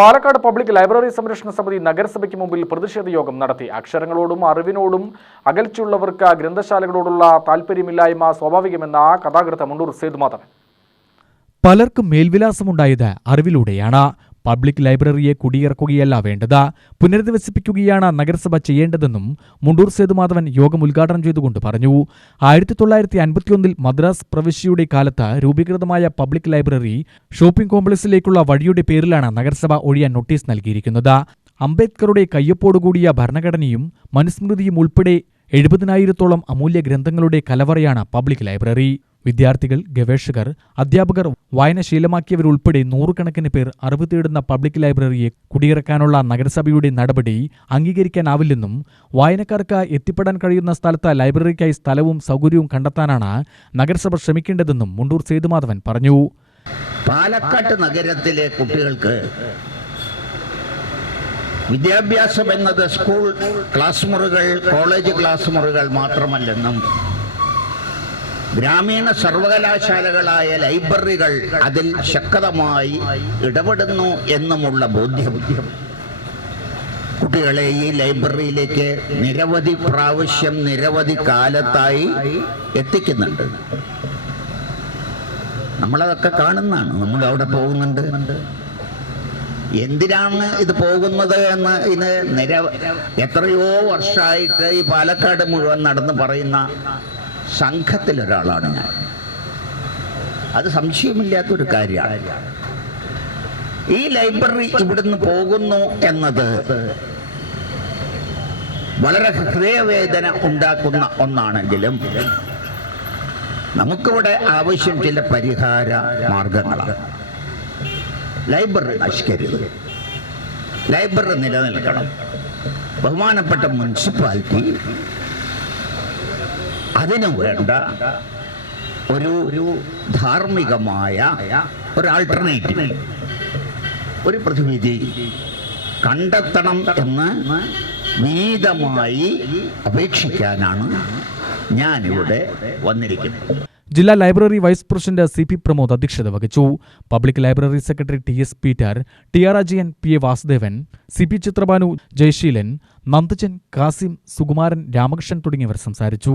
Palakkad public library സംരക്ഷണ സമിതി നഗരസഭയ്ക്ക് മുമ്പിൽ പ്രതിഷേധ യോഗം നടത്തി. അക്ഷരങ്ങളോടും അറിവിനോടും അകൽച്ചുള്ളവർക്ക് ഗ്രന്ഥശാലകളോടുള്ള താല്പര്യമില്ലായ്മ സ്വാഭാവികമെന്ന കഥാകൃത്ത് മുണ്ടൂർ സേതുമാധവൻ. പലർക്കും മേൽവിലാസമുണ്ടായത് അറിവിലൂടെയാണ്. പബ്ലിക് ലൈബ്രറിയെ കുടിയിറക്കുകയല്ല വേണ്ടത്. പുനരധിവസിപ്പിക്കുകയാണ് നഗരസഭ ചെയ്യേണ്ടതെന്നും മുണ്ടൂർ സേതുമാധവൻ യോഗം ഉദ്ഘാടനം ചെയ്തുകൊണ്ട് പറഞ്ഞു. ആയിരത്തി തൊള്ളായിരത്തി അൻപത്തിയൊന്നിൽ മദ്രാസ് പ്രവിശ്യയുടെ കാലത്ത് രൂപീകൃതമായ പബ്ലിക് ലൈബ്രറി ഷോപ്പിംഗ് കോംപ്ലക്സിലേക്കുള്ള വഴിയുടെ പേരിലാണ് നഗരസഭ ഒഴിയാൻ നോട്ടീസ് നൽകിയിരിക്കുന്നത്. അംബേദ്കറുടെ കയ്യൊപ്പോടുകൂടിയ ഭരണഘടനയും മനുസ്മൃതിയും ഉൾപ്പെടെ എഴുപതിനായിരത്തോളം അമൂല്യ ഗ്രന്ഥങ്ങളുടെ കലവറയാണ് പബ്ലിക് ലൈബ്രറി. വിദ്യാർത്ഥികൾ ഗവേഷകർ അധ്യാപകർ വായനശീലമാക്കിയവരുൾപ്പെടെ നൂറുകണക്കിന് പേർ അറിവ് തേടുന്ന പബ്ലിക് ലൈബ്രറിയെ കുടിയിറക്കാനുള്ള നഗരസഭയുടെ നടപടി അംഗീകരിക്കാനാവില്ലെന്നും വായനക്കാർക്ക് എത്തിപ്പെടാൻ കഴിയുന്ന സ്ഥലത്ത് ലൈബ്രറിക്കായി സ്ഥലവും സൗകര്യവും കണ്ടെത്താനാണ് നഗരസഭ ശ്രമിക്കേണ്ടതെന്നും മുണ്ടൂർ സേതുമാധവൻ പറഞ്ഞു. പാലക്കാട് നഗരത്തിലെ കുട്ടികൾക്ക് വിദ്യാഭ്യാസം എന്നത് സ്കൂൾ ക്ലാസ് മുറികൾ കോളേജ് ക്ലാസ് മുറികൾ മാത്രമല്ലെന്നും ഗ്രാമീണ സർവകലാശാലകളായ ലൈബ്രറികൾ അതിൽ ശക്തമായി ഇടപെടുന്നു എന്നുമുള്ള ബോധ്യം. കുട്ടികളെ ഈ ലൈബ്രറിയിലേക്ക് നിരവധി പ്രാവശ്യം നിരവധി കാലത്തായി എത്തിക്കുന്നുണ്ട്. നമ്മളതൊക്കെ കാണുന്നതാണ്. നമ്മൾ അവിടെ പോകുന്നുണ്ട്. എന്തിനാണ് ഇത് പോകുന്നത് എന്ന് ഇത് നിര എത്രയോ വർഷമായിട്ട് ഈ പാലക്കാട് മുഴുവൻ നടന്ന് പറയുന്ന സംഘത്തിലൊരാളാണ് ഞാൻ. അത് സംശയമില്ലാത്തൊരു കാര്യമാണ്. ഈ ലൈബ്രറി ഇവിടുന്ന് പോകുന്നു എന്നത് വളരെ ഹൃദയവേദന ഉണ്ടാക്കുന്ന ഒന്നാണെങ്കിലും നമുക്കിവിടെ ആവശ്യം ചില പരിഹാര മാർഗങ്ങളാണ്. ലൈബ്രറി നശിക്കരുത്. ലൈബ്രറി നിലനിൽക്കണം. ബഹുമാനപ്പെട്ട മുനിസിപ്പാലിറ്റി അതിനു വേണ്ട ഒരു ഒരു ധാർമ്മികമായ ഒരു ആൾട്ടർനേറ്റീവ് ഒരു പ്രതിവിധി കണ്ടെത്തണം എന്ന് വിനീതമായി അപേക്ഷിക്കാനാണ് ഞാനിവിടെ വന്നിരിക്കുന്നത്. ജില്ലാ library vice president C P Pramod അധ്യക്ഷത വഹിച്ചു. Public library secretary T S Peter T R Ajayan P A Vasudevan C P Chitrabhanu Jayaseelan Nandajan Kasim Sukumaran Ramakrishnan തുടങ്ങിയവർ സംസാരിച്ചു.